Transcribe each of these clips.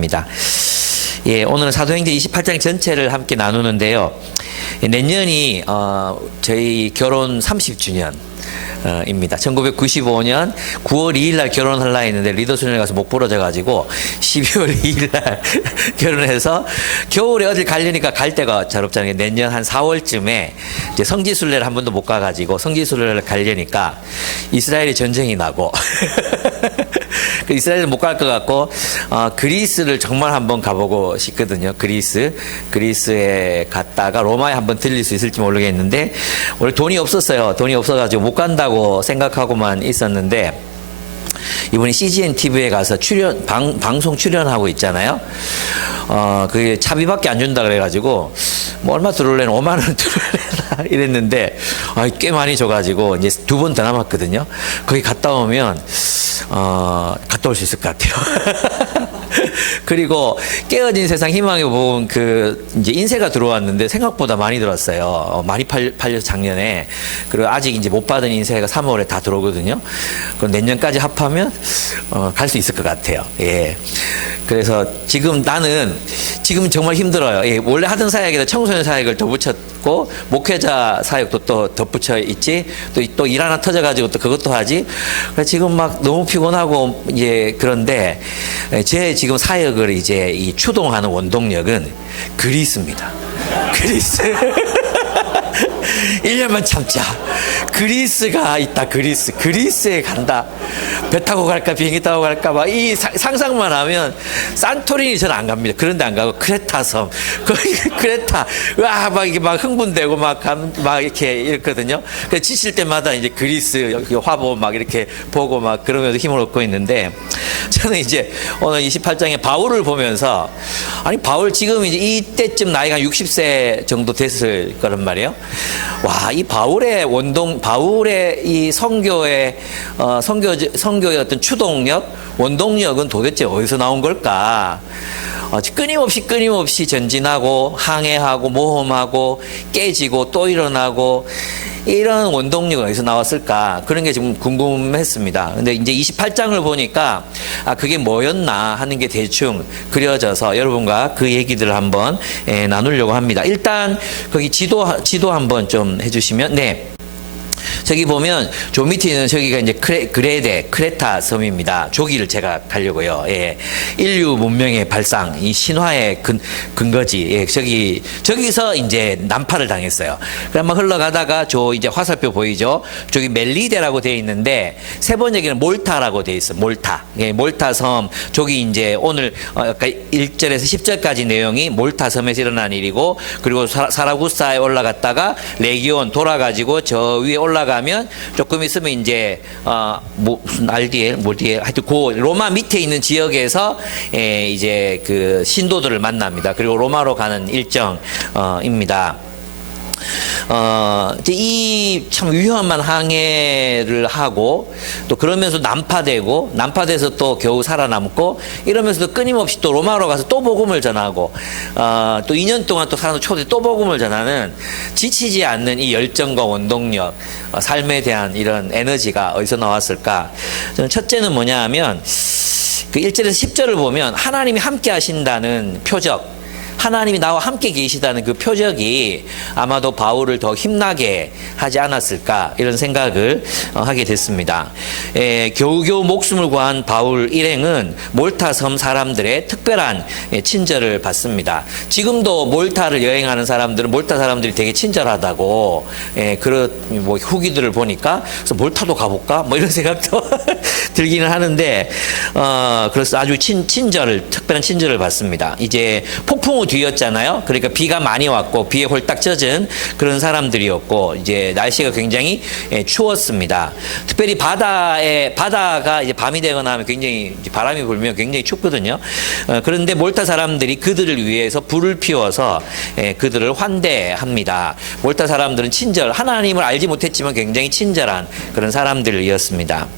합니다. 예, 오늘은 사도행전 28장 전체를 함께 나누는데요. 내년이 저희 결혼 30주년 입니다. 1995년 9월 2일 날 결혼하려 했는데 리더수련회 가서 목 부러져가지고 12월 2일 날 결혼해서 겨울에 어딜 가려니까 갈 데가 잘 없잖아요. 내년 한 4월쯤에 이제 성지순례를 한 번도 못 가가지고 성지순례를 가려니까 이스라엘이 전쟁이 나고 이스라엘은 못 갈 것 같고 그리스를 정말 한번 가보고 싶거든요. 그리스에 갔다가 로마에 한번 들릴 수 있을지 모르겠는데 원래 돈이 없었어요. 돈이 없어가지고 못 간다고 생각하고만 있었는데 이번에 CGN TV에 가서 방송 출연하고 있잖아요. 그게 차비밖에 안 준다 그래가지고 뭐 얼마 들어올래는 5만 원 들어올래나 이랬는데 꽤 많이 줘가지고 이제 2번 더 남았거든요. 거기 갔다 오면 갔다 올 수 있을 것 같아요. 그리고 깨어진 세상 희망의 복음 이제 인쇄가 들어왔는데 생각보다 많이 들어왔어요. 많이 팔려서 작년에. 그리고 아직 이제 못 받은 인쇄가 3월에 다 들어오거든요. 그럼 내년까지 합하면 갈 수 있을 것 같아요. 예. 그래서 나는 지금 정말 힘들어요. 예, 원래 하던 사역에다 청소년 사역을 더 붙였고 목회자 사역도 또 덧붙여 있지. 또 일 하나 터져가지고 또 그것도 하지. 그래서 지금 막 너무 피곤하고 이제 그런데 제 지금 사역을 이제 이 추동하는 원동력은 그리스입니다. 그리스. 1년만 참자. 그리스가 있다. 그리스에 간다. 배 타고 갈까 비행기 타고 갈까 막 이 상상만 하면 산토리니 저는 안 갑니다. 그런데 안 가고 크레타 섬 거기 크레타 막 이게 막 흥분되고 막 이렇게 이렇거든요. 그래서 지칠 때마다 이제 그리스 화보 막 이렇게 보고 막 그러면서 힘을 얻고 있는데 저는 이제 오늘 28장에 바울을 보면서 바울 지금 이제 이때쯤 나이가 60세 정도 됐을 거란 말이에요. 와, 이 바울의 이 선교의 어떤 추동력, 원동력은 도대체 어디서 나온 걸까? 끊임없이 전진하고 항해하고 모험하고 깨지고 또 일어나고 이런 원동력은 어디서 나왔을까? 그런 게 지금 궁금했습니다. 근데 이제 28장을 보니까 그게 뭐였나 하는 게 대충 그려져서 여러분과 그 얘기들을 한번 나누려고 합니다. 일단 거기 지도 한번 좀 해주시면 네. 저기 보면 저 밑에 있는 저기가 이제 크레타 섬입니다. 저기를 제가 가려고요. 예. 인류 문명의 발상, 이 신화의 근거지. 예. 저기서 이제 난파를 당했어요. 그러면 흘러가다가 이제 화살표 보이죠? 저기 멜리데라고 되어 있는데 세 번역에는 몰타라고 되어 있어요. 몰타. 예. 몰타 섬. 저기 이제 오늘 아까 1절에서 10절까지 내용이 몰타 섬에서 일어난 일이고 그리고 사라구사에 올라갔다가 레기온 돌아가지고 저 위에 올라가면 조금 있으면 이제 무슨 알디엘 하여튼 그 로마 밑에 있는 지역에서 이제 그 신도들을 만납니다. 그리고 로마로 가는 일정입니다. 이 참 위험한 항해를 하고 또 그러면서 난파돼서 또 겨우 살아남고 이러면서도 끊임없이 또 로마로 가서 또 복음을 전하고 또 2년 동안 또 사람들 초대 또 복음을 전하는 지치지 않는 이 열정과 원동력, 삶에 대한 이런 에너지가 어디서 나왔을까? 저는 첫째는 뭐냐 하면 그 1절에서 10절을 보면 하나님이 함께 하신다는 표적, 하나님이 나와 함께 계시다는 그 표적이 아마도 바울을 더 힘나게 하지 않았을까 이런 생각을 하게 됐습니다. 겨우겨우 목숨을 구한 바울 일행은 몰타 섬 사람들의 특별한 친절을 받습니다. 지금도 몰타를 여행하는 사람들은 몰타 사람들이 되게 친절하다고 그런 뭐 후기들을 보니까 그래서 몰타도 가볼까 뭐 이런 생각도 들기는 하는데 그래서 아주 특별한 친절을 받습니다. 이제 폭풍우 뒤였잖아요. 그러니까 비가 많이 왔고 비에 홀딱 젖은 그런 사람들이었고 이제 날씨가 굉장히 추웠습니다. 특별히 바다가 이제 밤이 되거나 하면 굉장히 바람이 불면 굉장히 춥거든요. 그런데 몰타 사람들이 그들을 위해서 불을 피워서 그들을 환대합니다. 몰타 사람들은 하나님을 알지 못했지만 굉장히 친절한 그런 사람들이었습니다.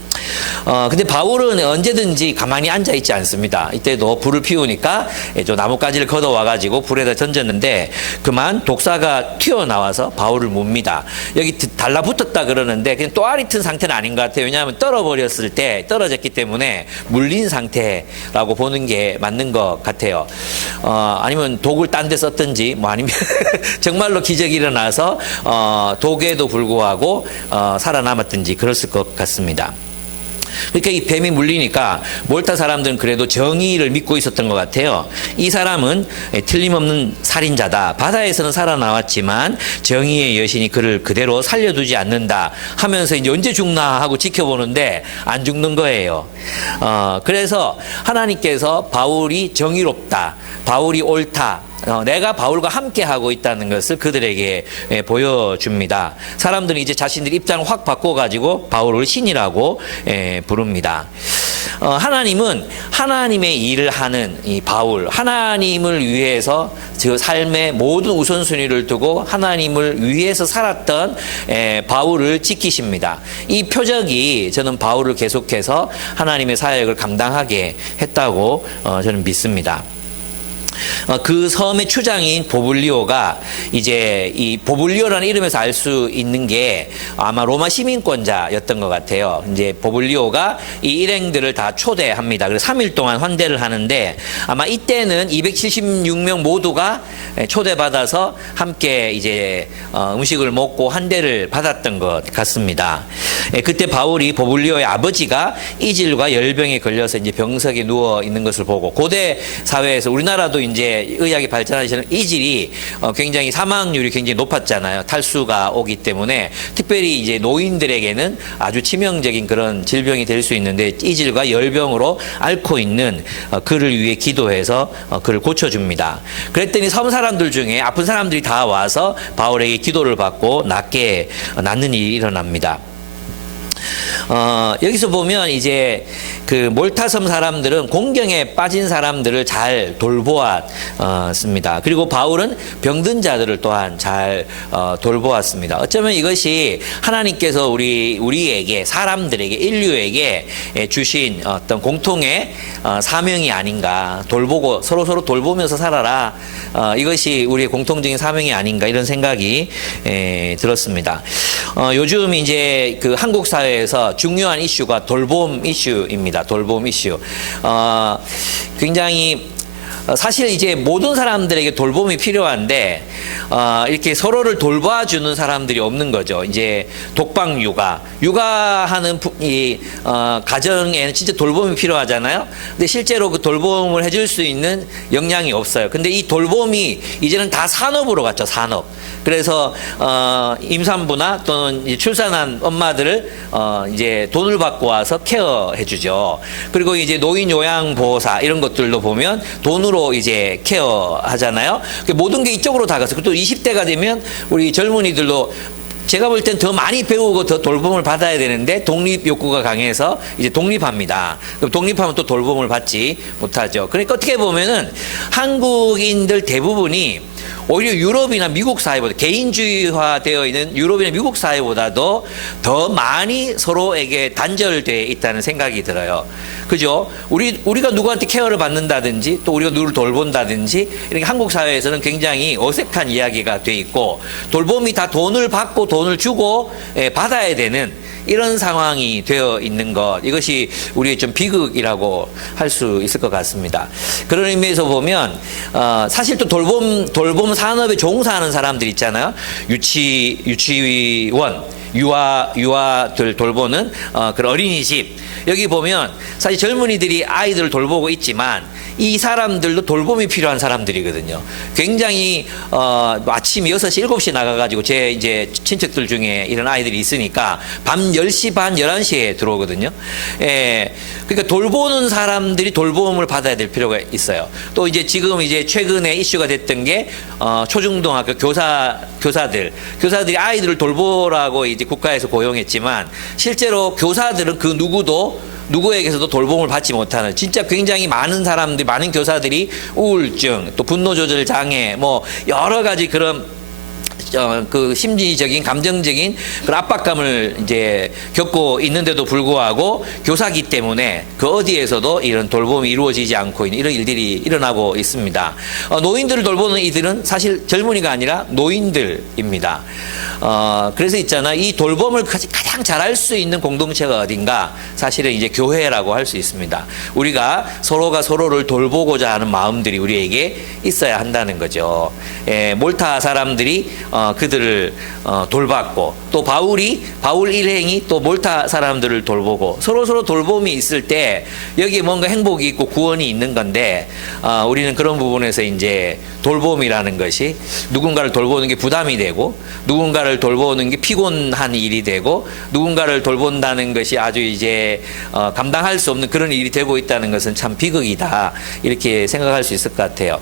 근데 바울은 언제든지 가만히 앉아 있지 않습니다. 이때도 불을 피우니까 저 나뭇가지를 걷어와가지고 불에다 던졌는데 그만 독사가 튀어나와서 바울을 묻니다. 여기 달라붙었다 그러는데 그냥 또아리 튼 상태는 아닌 것 같아요. 왜냐하면 떨어졌기 때문에 물린 상태라고 보는 게 맞는 것 같아요. 아니면 독을 딴 데 썼든지 뭐 아니면 정말로 기적이 일어나서 독에도 불구하고 살아남았든지 그랬을 것 같습니다. 그러니까 이 뱀이 물리니까 몰타 사람들은 그래도 정의를 믿고 있었던 것 같아요. 이 사람은 틀림없는 살인자다. 바다에서는 살아나왔지만 정의의 여신이 그를 그대로 살려두지 않는다 하면서 이제 언제 죽나 하고 지켜보는데 안 죽는 거예요. 그래서 하나님께서 바울이 정의롭다, 바울이 옳다, 내가 바울과 함께 하고 있다는 것을 그들에게 보여줍니다. 사람들은 이제 자신들 입장을 확 바꿔가지고 바울을 신이라고 부릅니다. 하나님은 하나님의 일을 하는 이 바울, 하나님을 위해서 그 삶의 모든 우선순위를 두고 하나님을 위해서 살았던 바울을 지키십니다. 이 표적이 저는 바울을 계속해서 하나님의 사역을 감당하게 했다고 저는 믿습니다. 그 섬의 추장인 보블리오가 이제 이 보블리오라는 이름에서 알 수 있는 게 아마 로마 시민권자였던 것 같아요. 이제 보블리오가 이 일행들을 다 초대합니다. 그래서 3일 동안 환대를 하는데 아마 이때는 276명 모두가 초대받아서 함께 이제 음식을 먹고 환대를 받았던 것 같습니다. 그때 바울이 보블리오의 아버지가 이질과 열병에 걸려서 이제 병석에 누워 있는 것을 보고 고대 사회에서 우리나라도 이제 의학이 발전하시는 이질이 굉장히 사망률이 굉장히 높았잖아요. 탈수가 오기 때문에 특별히 이제 노인들에게는 아주 치명적인 그런 질병이 될 수 있는데 이질과 열병으로 앓고 있는 그를 위해 기도해서 그를 고쳐줍니다. 그랬더니 섬 사람들 중에 아픈 사람들이 다 와서 바울에게 기도를 받고 낫는 일이 일어납니다. 여기서 보면 이제 그 몰타섬 사람들은 공경에 빠진 사람들을 잘 돌보았습니다. 그리고 바울은 병든 자들을 또한 잘 돌보았습니다. 어쩌면 이것이 하나님께서 우리에게 사람들에게 인류에게 주신 어떤 공통의 사명이 아닌가. 돌보고 서로 돌보면서 살아라. 이것이 우리의 공통적인 사명이 아닌가 이런 생각이 들었습니다. 요즘 이제 그 한국 사회에서 중요한 이슈가 돌봄 이슈입니다. 돌봄 이슈. 굉장히 사실 이제 모든 사람들에게 돌봄이 필요한데 이렇게 서로를 돌봐주는 사람들이 없는 거죠. 이제 독방 육아하는 이 가정에는 진짜 돌봄이 필요하잖아요. 근데 실제로 그 돌봄을 해줄 수 있는 역량이 없어요. 근데 이 돌봄이 이제는 다 산업으로 갔죠. 산업. 그래서 임산부나 또는 출산한 엄마들을 이제 돈을 받고 와서 케어해주죠. 그리고 이제 노인 요양보호사 이런 것들도 보면 돈으로 이제 케어하잖아요. 모든 게 이쪽으로 다 갔어요. 또 20대가 되면 우리 젊은이들도 제가 볼 땐 더 많이 배우고 더 돌봄을 받아야 되는데 독립 욕구가 강해서 이제 독립합니다. 그럼 독립하면 또 돌봄을 받지 못하죠. 그러니까 어떻게 보면은 한국인들 대부분이 오히려 유럽이나 미국 사회보다 개인주의화되어 있는 유럽이나 미국 사회보다도 더 많이 서로에게 단절되어 있다는 생각이 들어요. 그죠? 우리가 누구한테 케어를 받는다든지 또 우리가 누구를 돌본다든지 이렇게 한국 사회에서는 굉장히 어색한 이야기가 돼 있고 돌봄이 다 돈을 받고 돈을 주고 받아야 되는 이런 상황이 되어 있는 것, 이것이 우리의 좀 비극이라고 할 수 있을 것 같습니다. 그런 의미에서 보면 사실 또 돌봄 산업에 종사하는 사람들 있잖아요. 유치원, 유아들 돌보는 그런 어린이집. 여기 보면 사실 젊은이들이 아이들을 돌보고 있지만 이 사람들도 돌봄이 필요한 사람들이거든요. 굉장히 아침 6시, 7시 나가가지고 제 이제 친척들 중에 이런 아이들이 있으니까 밤 10시 반, 11시에 들어오거든요. 그러니까 돌보는 사람들이 돌봄을 받아야 될 필요가 있어요. 또 이제 지금 이제 최근에 이슈가 됐던 게 초중등학교 교사들이 아이들을 돌보라고 이제 국가에서 고용했지만 실제로 교사들은 그 누구에게서도 돌봄을 받지 못하는 진짜 굉장히 많은 사람들, 많은 교사들이 우울증, 또 분노 조절 장애, 뭐 여러 가지 그런 그 심리적인 감정적인 그런 압박감을 이제 겪고 있는데도 불구하고 교사기 때문에 그 어디에서도 이런 돌봄이 이루어지지 않고 있는 이런 일들이 일어나고 있습니다. 노인들을 돌보는 이들은 사실 젊은이가 아니라 노인들입니다. 그래서 있잖아, 이 돌봄을 가장 잘할 수 있는 공동체가 어딘가? 사실은 이제 교회라고 할 수 있습니다. 우리가 서로가 서로를 돌보고자 하는 마음들이 우리에게 있어야 한다는 거죠. 몰타 사람들이 그들을 돌봤고, 또 바울 일행이 또 몰타 사람들을 돌보고, 서로 돌봄이 있을 때 여기에 뭔가 행복이 있고 구원이 있는 건데, 우리는 그런 부분에서 이제 돌봄이라는 것이 누군가를 돌보는 게 부담이 되고, 누군가를 돌보는 게 피곤한 일이 되고, 누군가를 돌본다는 것이 아주 이제 감당할 수 없는 그런 일이 되고 있다는 것은 참 비극이다, 이렇게 생각할 수 있을 것 같아요.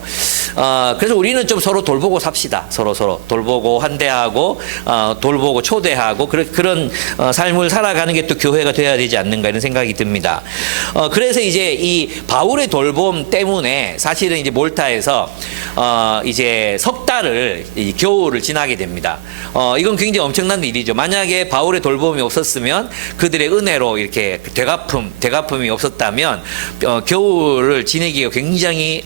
그래서 우리는 좀 서로 돌보고 삽시다. 서로 돌보고 환대하고 돌보고 초대하고 그런 삶을 살아가는 게 또 교회가 돼야 되지 않는가, 이런 생각이 듭니다. 그래서 이제 이 바울의 돌봄 때문에 사실은 이제 몰타에서 이제 석 달을 겨울을 지나게 됩니다. 이건 굉장히 엄청난 일이죠. 만약에 바울의 돌봄이 없었으면, 그들의 은혜로 이렇게 대갚음이 없었다면 겨울을 지내기가 굉장히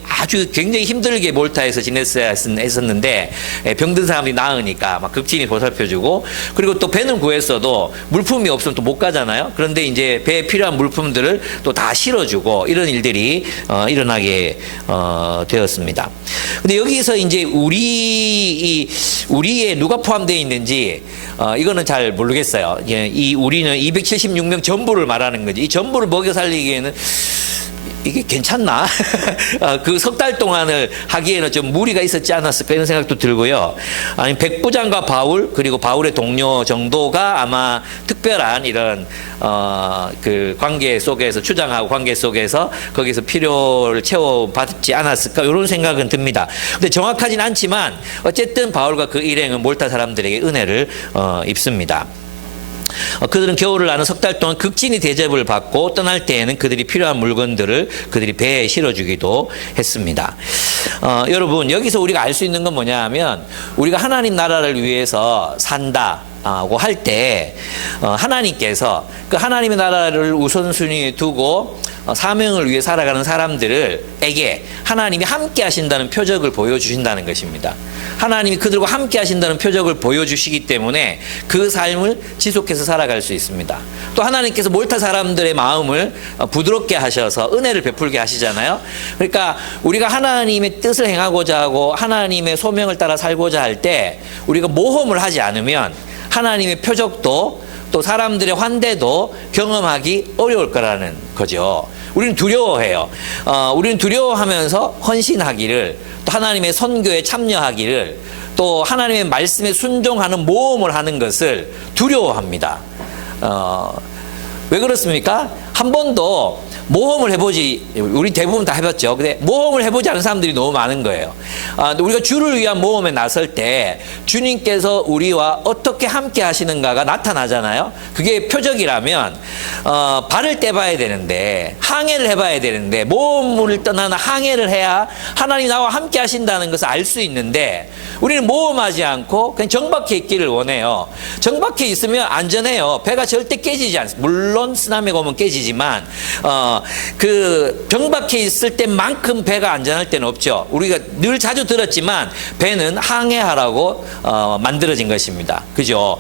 힘들게 몰타에서 지냈어야 했었는데, 병든 사람들이 나으니까 막 극진히 보살펴주고, 그리고 또 배는 구했어도 물품이 없으면 또 못 가잖아요. 그런데 이제 배에 필요한 물품들을 또 다 실어주고, 이런 일들이 일어나게 되었습니다. 근데 여기서 이제 우리에 누가 포함되어 있는지 이거는 잘 모르겠어요. 이 우리는 276명 전부를 말하는 거지. 이 전부를 먹여 살리기에는 이게 괜찮나? 그 석 달 동안을 하기에는 좀 무리가 있었지 않았을까, 이런 생각도 들고요. 아니, 백부장과 바울, 그리고 바울의 동료 정도가 아마 특별한 이런 그 관계 속에서, 추장하고 관계 속에서 거기서 필요를 채워받지 않았을까, 이런 생각은 듭니다. 근데 정확하진 않지만 어쨌든 바울과 그 일행은 몰타 사람들에게 은혜를 입습니다. 그들은 겨울을 나는 석 달 동안 극진히 대접을 받고, 떠날 때에는 그들이 필요한 물건들을 그들이 배에 실어주기도 했습니다. 여러분, 여기서 우리가 알 수 있는 건 뭐냐 하면, 우리가 하나님 나라를 위해서 산다고 할 때 하나님께서 그 하나님의 나라를 우선순위에 두고 사명을 위해 살아가는 사람들에게 하나님이 함께 하신다는 표적을 보여주신다는 것입니다. 하나님이 그들과 함께 하신다는 표적을 보여주시기 때문에 그 삶을 지속해서 살아갈 수 있습니다. 또 하나님께서 몰타 사람들의 마음을 부드럽게 하셔서 은혜를 베풀게 하시잖아요. 그러니까 우리가 하나님의 뜻을 행하고자 하고 하나님의 소명을 따라 살고자 할 때 우리가 모험을 하지 않으면 하나님의 표적도 또 사람들의 환대도 경험하기 어려울 거라는 거죠. 우리는 두려워해요. 우리는 두려워하면서 헌신하기를, 또 하나님의 선교에 참여하기를, 또 하나님의 말씀에 순종하는 모험을 하는 것을 두려워합니다. 왜 그렇습니까? 한 번도 모험을 해보지, 우리 대부분 다 해봤죠. 근데 모험을 해보지 않은 사람들이 너무 많은 거예요. 우리가 주를 위한 모험에 나설 때 주님께서 우리와 어떻게 함께 하시는가가 나타나잖아요. 그게 표적이라면 발을 떼봐야 되는데, 항해를 해봐야 되는데, 모험을 떠나는 항해를 해야 하나님이 나와 함께 하신다는 것을 알 수 있는데, 우리는 모험하지 않고 그냥 정박해 있기를 원해요. 정박해 있으면 안전해요. 배가 절대 깨지지 않습니다. 물론 쓰나미가 오면 깨지지만 그 정박해 있을 때만큼 배가 안전할 때는 없죠. 우리가 늘 자주 들었지만 배는 항해하라고 만들어진 것입니다. 그죠?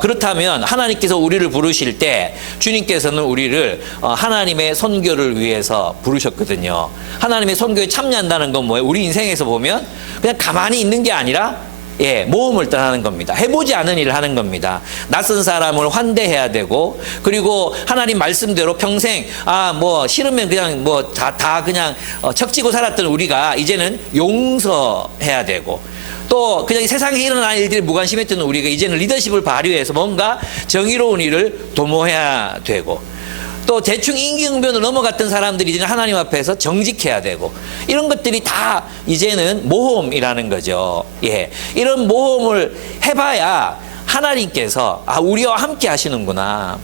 그렇다면 하나님께서 우리를 부르실 때 주님께서는 우리를 하나님의 선교를 위해서 부르셨거든요. 하나님의 선교에 참여한다는 건 뭐예요? 우리 인생에서 보면 그냥 가만히 있는 게 아니라 모험을 떠나는 겁니다. 해보지 않은 일을 하는 겁니다. 낯선 사람을 환대해야 되고, 그리고 하나님 말씀대로 평생 싫으면 그냥 다 그냥 척지고 살았던 우리가 이제는 용서해야 되고, 또 그냥 세상에 일어난 일들이 무관심했던 우리가 이제는 리더십을 발휘해서 뭔가 정의로운 일을 도모해야 되고, 또 대충 임기응변을 넘어갔던 사람들이 이제 하나님 앞에서 정직해야 되고, 이런 것들이 다 이제는 모험이라는 거죠. 이런 모험을 해봐야 하나님께서 우리와 함께 하시는구나,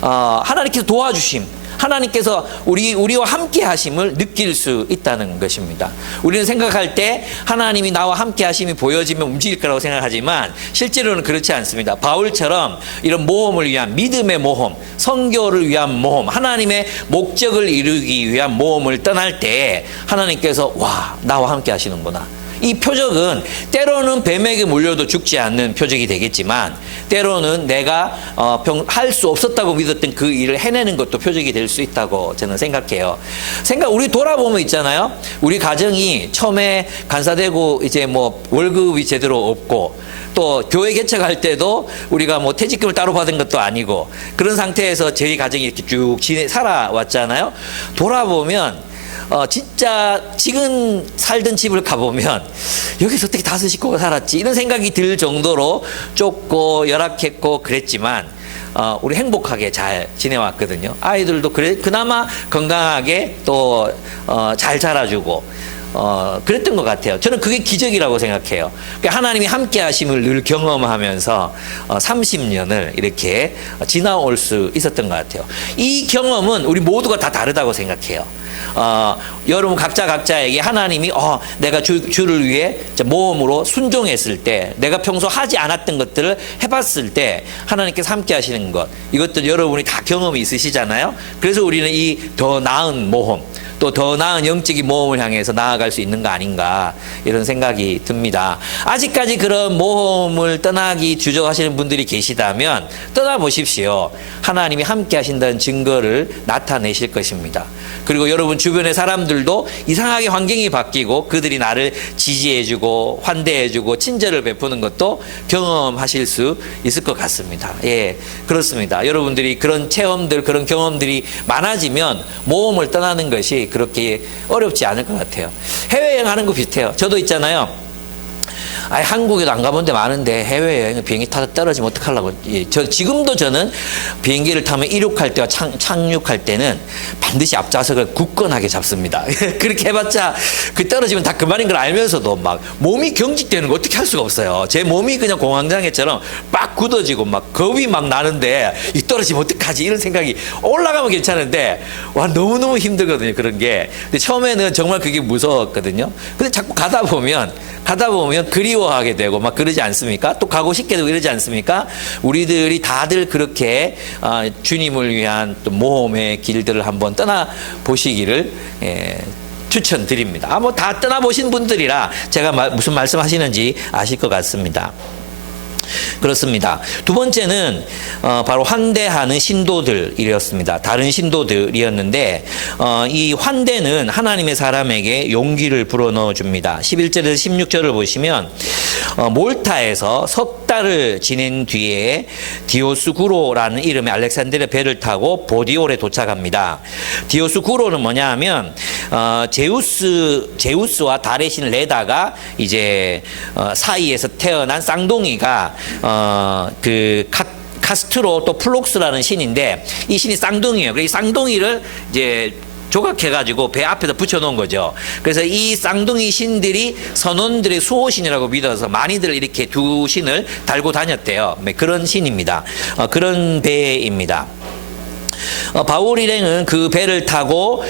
하나님께서 도와주심, 하나님께서 우리와 함께 하심을 느낄 수 있다는 것입니다. 우리는 생각할 때 하나님이 나와 함께 하심이 보여지면 움직일 거라고 생각하지만 실제로는 그렇지 않습니다. 바울처럼 이런 모험을 위한 믿음의 모험, 선교를 위한 모험, 하나님의 목적을 이루기 위한 모험을 떠날 때 하나님께서 와, 나와 함께 하시는구나. 이 표적은 때로는 뱀에게 물려도 죽지 않는 표적이 되겠지만 때로는 내가 할 수 없었다고 믿었던 그 일을 해내는 것도 표적이 될 수 있다고 저는 생각해요. 우리 돌아보면 있잖아요. 우리 가정이 처음에 간사되고 이제 뭐 월급이 제대로 없고 또 교회 개척할 때도 우리가 뭐 퇴직금을 따로 받은 것도 아니고 그런 상태에서 저희 가정이 이렇게 쭉 살아왔잖아요. 돌아보면 진짜 지금 살던 집을 가보면 여기서 어떻게 5식구가 살았지 이런 생각이 들 정도로 좁고 열악했고 그랬지만 우리 행복하게 잘 지내왔거든요. 아이들도 그나마 건강하게 또 잘 자라주고 그랬던 것 같아요. 저는 그게 기적이라고 생각해요. 그러니까 하나님이 함께 하심을 늘 경험하면서 30년을 이렇게 지나올 수 있었던 것 같아요. 이 경험은 우리 모두가 다 다르다고 생각해요. 여러분 각자에게 하나님이 내가 주를 위해 모험으로 순종했을 때 내가 평소 하지 않았던 것들을 해봤을 때 하나님께서 함께 하시는 것 이것들 여러분이 다 경험이 있으시잖아요. 그래서 우리는 이 더 나은 모험 또 더 나은 영적인 모험을 향해서 나아갈 수 있는 거 아닌가 이런 생각이 듭니다. 아직까지 그런 모험을 떠나기 주저하시는 분들이 계시다면 떠나보십시오. 하나님이 함께 하신다는 증거를 나타내실 것입니다. 그리고 여러분 주변의 사람들도 이상하게 환경이 바뀌고 그들이 나를 지지해주고 환대해주고 친절을 베푸는 것도 경험하실 수 있을 것 같습니다. 예, 그렇습니다. 여러분들이 그런 체험들 그런 경험들이 많아지면 모험을 떠나는 것이 그렇게 어렵지 않을 것 같아요. 해외여행 하는 거 비슷해요. 저도 있잖아요. 한국에도 안 가본 데 많은데 해외여행 비행기 타다 떨어지면 어떡하려고. 지금도 저는 비행기를 타면 이륙할 때와 착륙할 때는 반드시 앞좌석을 굳건하게 잡습니다. 그렇게 해봤자 그 떨어지면 다 그만인 걸 알면서도 막 몸이 경직되는 거 어떻게 할 수가 없어요. 제 몸이 그냥 공황장애처럼 막 굳어지고 막 겁이 막 나는데 이 떨어지면 어떡하지 이런 생각이 올라가면 괜찮은데 와 너무너무 힘들거든요. 그런 게. 근데 처음에는 정말 그게 무서웠거든요. 근데 자꾸 가다 보면 그리워하게 되고 막 그러지 않습니까? 또 가고 싶게 되고 이러지 않습니까? 우리들이 다들 그렇게 주님을 위한 또 모험의 길들을 한번 떠나 보시기를 추천드립니다. 뭐 다 떠나 보신 분들이라 제가 무슨 말씀하시는지 아실 것 같습니다. 그렇습니다. 두 번째는 바로 환대하는 신도들이었습니다. 다른 신도들이었는데 이 환대는 하나님의 사람에게 용기를 불어넣어 줍니다. 11절에서 16절을 보시면 몰타에서 석 달을 지낸 뒤에 디오스구로라는 이름의 알렉산드리아 배를 타고 보디올에 도착합니다. 디오스구로는 뭐냐 하면 제우스와 달의 신 레다가 이제 사이에서 태어난 쌍둥이가 카스트로 또 플록스라는 신인데 이 신이 쌍둥이에요. 이 쌍둥이를 이제 조각해가지고 배 앞에다 붙여놓은 거죠. 그래서 이 쌍둥이 신들이 선원들의 수호신이라고 믿어서 많이들 이렇게 두 신을 달고 다녔대요. 그런 신입니다. 그런 배입니다. 바울 일행은 그 배를 타고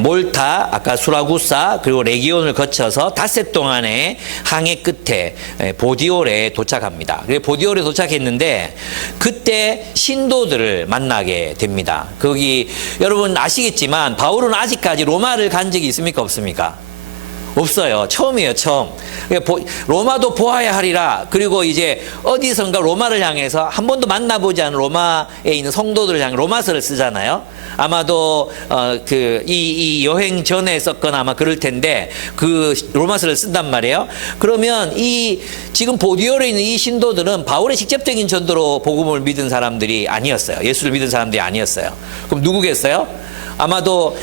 몰타, 아까 수라구사 그리고 레기온을 거쳐서 닷새 동안의 항해 끝에 보디올에 도착합니다. 보디올에 도착했는데 그때 신도들을 만나게 됩니다. 거기 여러분 아시겠지만 바울은 아직까지 로마를 간 적이 있습니까 없습니까? 없어요. 처음이에요. 처음. 로마도 보아야 하리라. 그리고 이제 어디선가 로마를 향해서 한 번도 만나보지 않은 로마에 있는 성도들을 향해 로마서를 쓰잖아요. 아마도 이 여행 전에 썼거나 아마 그럴 텐데 그 로마서를 쓴단 말이에요. 그러면 이 지금 보디올에 있는 이 신도들은 바울의 직접적인 전도로 복음을 믿은 사람들이 아니었어요. 예수를 믿은 사람들이 아니었어요. 그럼 누구겠어요? 아마도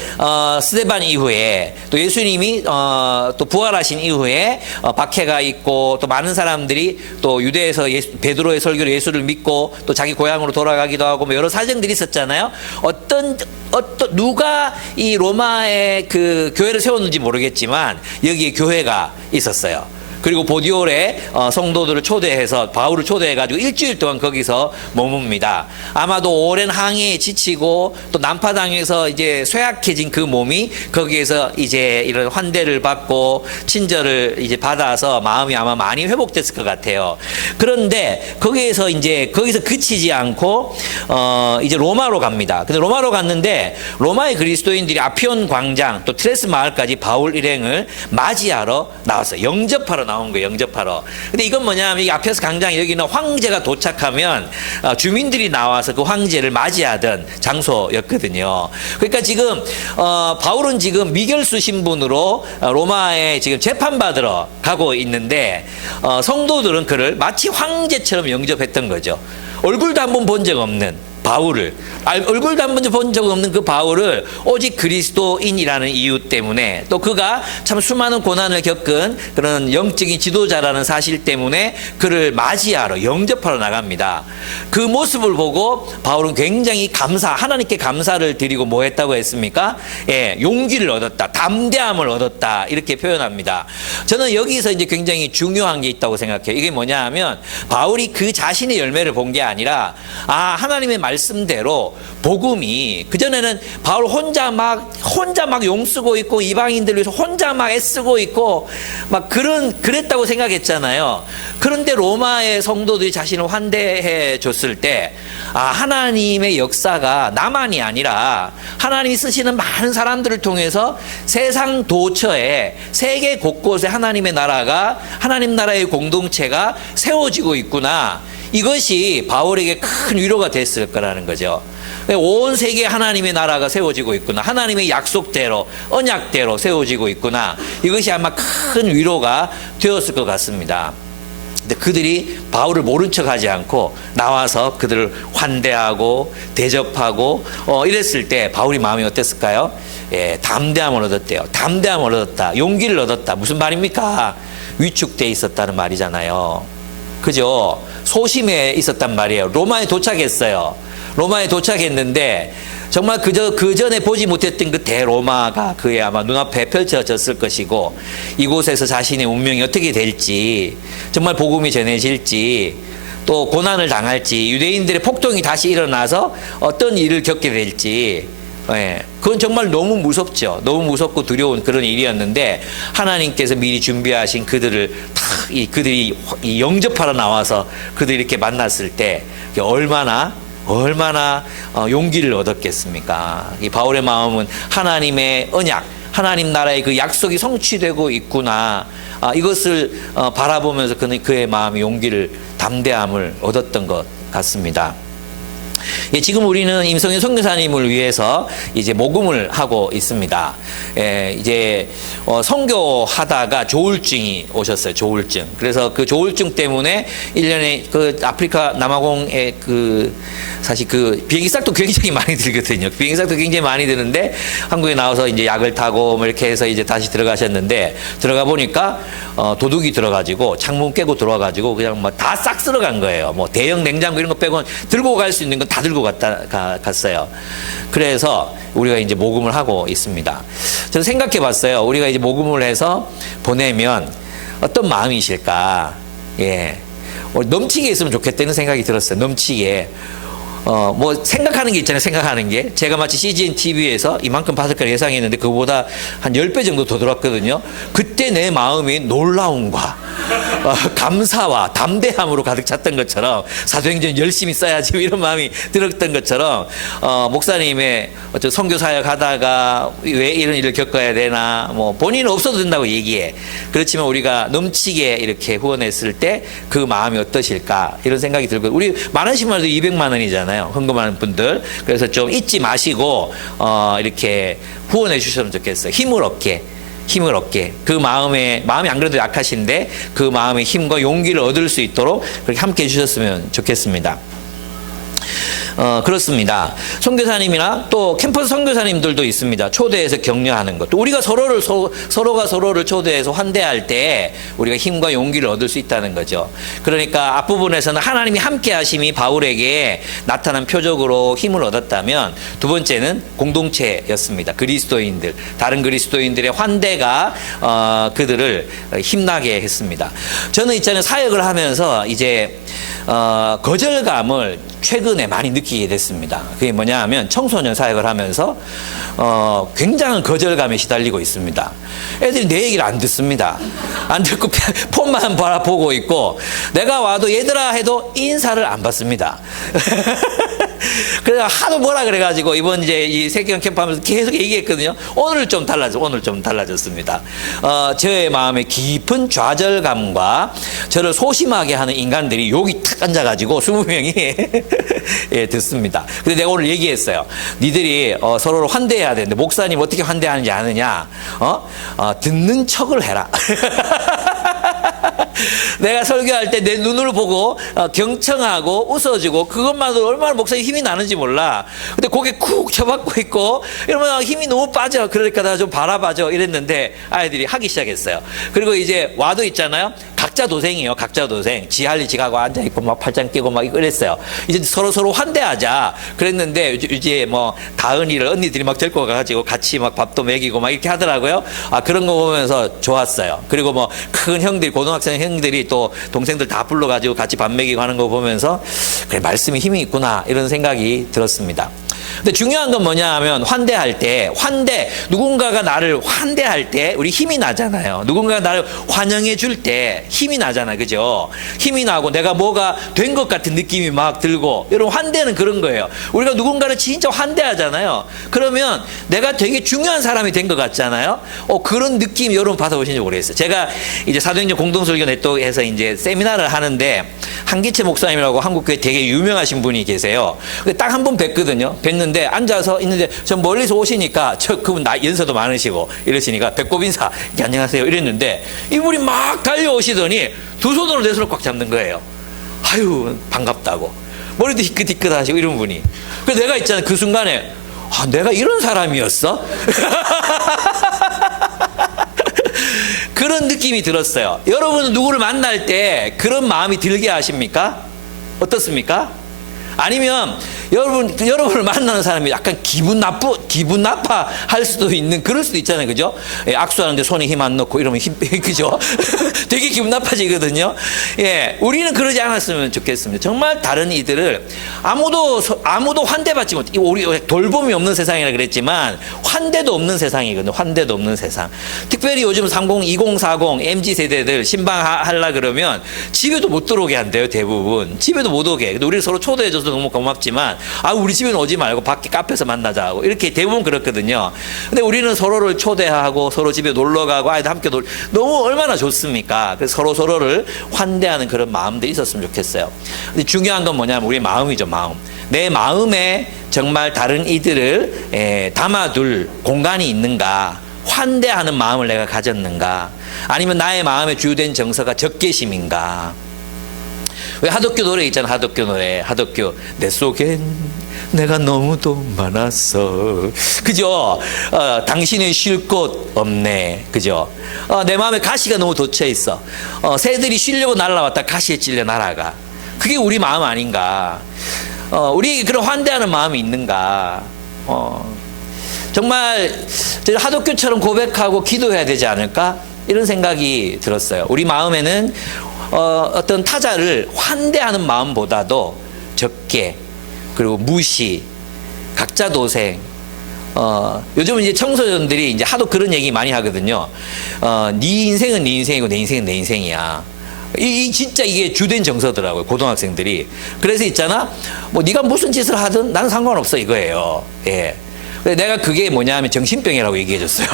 스데반 이후에 또 예수님이 또 부활하신 이후에 박해가 있고 또 많은 사람들이 또 유대에서 베드로의 설교로 예수를 믿고 또 자기 고향으로 돌아가기도 하고 뭐 여러 사정들이 있었잖아요. 누가 이 로마에 그 교회를 세웠는지 모르겠지만 여기에 교회가 있었어요. 그리고 보디올에 성도들을 초대해서 바울을 초대해가지고 일주일 동안 거기서 머뭅니다. 아마도 오랜 항해에 지치고 또 난파당해서 이제 쇠약해진 그 몸이 거기에서 이제 이런 환대를 받고 친절을 이제 받아서 마음이 아마 많이 회복됐을 것 같아요. 그런데 거기서 그치지 않고 이제 로마로 갑니다. 근데 로마로 갔는데 로마의 그리스도인들이 아피온 광장 또 트레스 마을까지 바울 일행을 맞이하러 나왔어요. 영접하러 나온 거예요. 영접하러. 근데 이건 뭐냐면 이 아피오스 광장 여기는 황제가 도착하면 주민들이 나와서 그 황제를 맞이하던 장소였거든요. 그러니까 지금 바울은 지금 미결수 신분으로 로마에 지금 재판받으러 가고 있는데 성도들은 그를 마치 황제처럼 영접했던 거죠. 얼굴도 한번 본 적 없는 바울을, 얼굴도 한 번 본 적 없는 그 바울을 오직 그리스도인이라는 이유 때문에, 또 그가 참 수많은 고난을 겪은 그런 영적인 지도자라는 사실 때문에 그를 맞이하러 영접하러 나갑니다. 그 모습을 보고 바울은 굉장히 하나님께 감사를 드리고 뭐 했다고 했습니까? 예, 용기를 얻었다, 담대함을 얻었다, 이렇게 표현합니다. 저는 여기서 이제 굉장히 중요한 게 있다고 생각해요. 이게 뭐냐 하면 바울이 그 자신의 열매를 본 게 아니라 하나님의 말씀대로 복음이, 그전에는 바울 혼자 막 용 쓰고 있고 이방인들을 위해서 혼자 막 애쓰고 있고 막 그랬다고 생각했잖아요. 그런데 로마의 성도들이 자신을 환대해 줬을 때 하나님의 역사가 나만이 아니라 하나님이 쓰시는 많은 사람들을 통해서 세상 도처에 세계 곳곳에 하나님의 나라가, 하나님 나라의 공동체가 세워지고 있구나. 이것이 바울에게 큰 위로가 됐을 거라는 거죠. 온 세계에 하나님의 나라가 세워지고 있구나. 하나님의 약속대로, 언약대로 세워지고 있구나. 이것이 아마 큰 위로가 되었을 것 같습니다. 근데 그들이 바울을 모른 척하지 않고 나와서 그들을 환대하고 대접하고 이랬을 때 바울이 마음이 어땠을까요? 예, 담대함을 얻었대요. 담대함을 얻었다. 용기를 얻었다. 무슨 말입니까? 위축돼 있었다는 말이잖아요. 그죠? 소심해 있었단 말이에요. 로마에 도착했어요. 로마에 도착했는데 정말 그 전에 보지 못했던 그 대로마가 그의 아마 눈앞에 펼쳐졌을 것이고, 이곳에서 자신의 운명이 어떻게 될지, 정말 복음이 전해질지, 또 고난을 당할지, 유대인들의 폭동이 다시 일어나서 어떤 일을 겪게 될지, 그건 정말 너무 무섭죠. 너무 무섭고 두려운 그런 일이었는데 하나님께서 미리 준비하신 그들을 그들이 영접하러 나와서 그들이 이렇게 만났을 때 얼마나 용기를 얻었겠습니까? 이 바울의 마음은 하나님의 언약, 하나님 나라의 그 약속이 성취되고 있구나. 이것을 바라보면서 그의 마음이 용기를, 담대함을 얻었던 것 같습니다. 예, 지금 우리는 임성윤 선교사님을 위해서 이제 모금을 하고 있습니다. 이제 선교하다가 조울증이 오셨어요. 조울증. 그래서 그 조울증 때문에 1년에 그 아프리카 남아공에 사실 비행기 싹도 굉장히 많이 들거든요. 비행기 싹도 굉장히 많이 드는데 한국에 나와서 이제 약을 타고 뭐 이렇게 해서 이제 다시 들어가셨는데, 들어가 보니까 도둑이 들어가지고 창문 깨고 들어와가지고 그냥 뭐 다 싹 쓸어간 거예요. 뭐 대형 냉장고 이런 거 빼고는 들고 갈 수 있는 건 다 들고 갔어요. 그래서 우리가 이제 모금을 하고 있습니다. 저는 생각해 봤어요. 우리가 이제 모금을 해서 보내면 어떤 마음이실까? 예. 넘치게 있으면 좋겠다는 생각이 들었어요. 넘치게. 뭐 생각하는 게 있잖아요. 생각하는 게. 제가 마치 CGN TV에서 이만큼 받을 걸 예상했는데 그거보다 한 10배 정도 더 들었거든요. 그때 내 마음이 놀라움과 감사와 담대함으로 가득 찼던 것처럼, 사도행전 열심히 써야지 이런 마음이 들었던 것처럼, 목사님의 어떤 선교 사역 하다가 왜 이런 일을 겪어야 되나, 뭐 본인은 없어도 된다고 얘기해. 그렇지만 우리가 넘치게 이렇게 후원했을 때 그 마음이 어떠실까, 이런 생각이 들고, 우리 많으시면 200만 원이잖아요. 헌금하는 분들. 그래서 좀 잊지 마시고 이렇게 후원해 주셨으면 좋겠어요. 힘을 얻게 그 마음이 안 그래도 약하신데 그 마음의 힘과 용기를 얻을 수 있도록 그렇게 함께 해주셨으면 좋겠습니다. 그렇습니다. 선교사님이나 또 캠퍼스 선교사님들도 있습니다. 초대해서 격려하는 것. 또 우리가 서로가 서로를 초대해서 환대할 때 우리가 힘과 용기를 얻을 수 있다는 거죠. 그러니까 앞부분에서는 하나님이 함께 하심이 바울에게 나타난 표적으로 힘을 얻었다면, 두 번째는 공동체였습니다. 그리스도인들, 다른 그리스도인들의 환대가 그들을 힘나게 했습니다. 저는 있잖아요, 사역을 하면서 이제 거절감을 최근에 많이 느끼게 됐습니다. 그게 뭐냐 하면, 청소년 사역을 하면서 굉장한 거절감에 시달리고 있습니다. 애들이 내 얘기를 안 듣습니다. 안 듣고 폰만 바라보고 있고, 내가 와도 얘들아 해도 인사를 안 받습니다. 그래서 하도 뭐라 그래가지고 이번 이제 이 세계관 캠프 하면서 계속 얘기했거든요. 오늘 좀 달라졌습니다. 저의 마음에 깊은 좌절감과 저를 소심하게 하는 인간들이 여기 탁 앉아가지고 20명이 예, 듣습니다. 근데 내가 오늘 얘기했어요. 니들이 서로를 환대해야 되는데 목사님 어떻게 환대하는지 아느냐? 듣는 척을 해라. 내가 설교할 때 내 눈을 보고 경청하고 웃어주고, 그것만으로 얼마나 목사님 힘이 나는지 몰라. 근데 고개 쿡 쳐박고 있고 이러면 힘이 너무 빠져. 그러니까 나 좀 바라봐줘 이랬는데 아이들이 하기 시작했어요. 그리고 이제 와도 있잖아요, 각자 도생이에요. 각자 도생. 지 할 일 지가고 앉아있고 막 팔짱 끼고 막 이랬어요. 이제 서로 환대하자 그랬는데, 이제 뭐 다은이를 언니들이 막 데리고 가가지고 같이 막 밥도 먹이고 막 이렇게 하더라고요. 그런 거 보면서 좋았어요. 그리고 뭐 큰 형들, 고등학생 형들이 또 동생들 다 불러가지고 같이 밥 먹이고 하는 거 보면서, 그래, 말씀이 힘이 있구나 이런 생각이 들었습니다. 근데 중요한 건 뭐냐 하면, 환대할 때, 누군가가 나를 환대할 때 우리 힘이 나잖아요. 누군가가 나를 환영해 줄 때 힘이 나잖아요. 그죠? 힘이 나고 내가 뭐가 된 것 같은 느낌이 막 들고, 여러분, 환대는 그런 거예요. 우리가 누군가를 진짜 환대하잖아요. 그러면 내가 되게 중요한 사람이 된 것 같잖아요. 그런 느낌 여러분 받아보신지 모르겠어요. 제가 이제 사도행전 공동설교 네트워크에서 이제 세미나를 하는데, 한기채 목사님이라고 한국교회 되게 유명하신 분이 계세요. 딱 한 번 뵀거든요. 뵀는데 앉아서 있는데 저 멀리서 오시니까, 그분 연세도 많으시고 이러시니까 배꼽 인사, 안녕하세요 이랬는데, 이분이 막 달려오시더니 두 손으로 내 손을 꽉 잡는 거예요. 아유, 반갑다고. 머리도 희끗희끗 하시고 이런 분이. 그래서 내가 있잖아요, 그 순간에 내가 이런 사람이었어? 그런 느낌이 들었어요. 여러분은 누구를 만날 때 그런 마음이 들게 하십니까? 어떻습니까? 아니면 여러분을 만나는 사람이 약간 기분 나빠 할 수도 있는, 그럴 수도 있잖아요. 그죠? 예, 악수하는데 손에 힘 안 넣고 이러면 그죠? 되게 기분 나빠지거든요. 예, 우리는 그러지 않았으면 좋겠습니다. 정말 다른 이들을 아무도 환대받지 못, 우리 돌봄이 없는 세상이라 그랬지만 환대도 없는 세상이거든요. 환대도 없는 세상. 특별히 요즘 2040 MZ 세대들 신방하려 그러면 집에도 못 들어오게 한대요. 대부분 집에도 못 오게. 근데 우리 서로 초대해줘서 너무 고맙지만, 우리 집에는 오지 말고 밖에 카페에서 만나자고 이렇게 대부분 그렇거든요. 근데 우리는 서로를 초대하고 서로 집에 놀러 가고 아이들 함께 너무 얼마나 좋습니까? 그래서 서로를 환대하는 그런 마음들이 있었으면 좋겠어요. 근데 중요한 건 뭐냐면 우리 마음이죠. 마음. 내 마음에 정말 다른 이들을 담아둘 공간이 있는가? 환대하는 마음을 내가 가졌는가? 아니면 나의 마음에 주된 정서가 적개심인가? 왜 하덕교 노래 있잖아. 하덕교 노래. 하덕교 내 속엔 내가 너무도 많았어. 그죠? 당신은 쉴 곳 없네. 그죠? 내 마음에 가시가 너무 돋쳐 있어. 새들이 쉬려고 날아왔다 가시에 찔려 날아가. 그게 우리 마음 아닌가? 우리 그런 환대하는 마음이 있는가? 정말 하덕교처럼 고백하고 기도해야 되지 않을까? 이런 생각이 들었어요. 우리 마음에는 어떤 타자를 환대하는 마음보다도 적게, 그리고 무시, 각자 도생. 요즘은 이제 청소년들이 이제 하도 그런 얘기 많이 하거든요. 네 인생은 네 인생이고 내 인생은 내 인생이야. 진짜 이게 주된 정서더라고요, 고등학생들이. 그래서 있잖아, 뭐 네가 무슨 짓을 하든 나는 상관없어 이거예요. 예. 내가 그게 뭐냐 하면 정신병이라고 얘기해줬어요.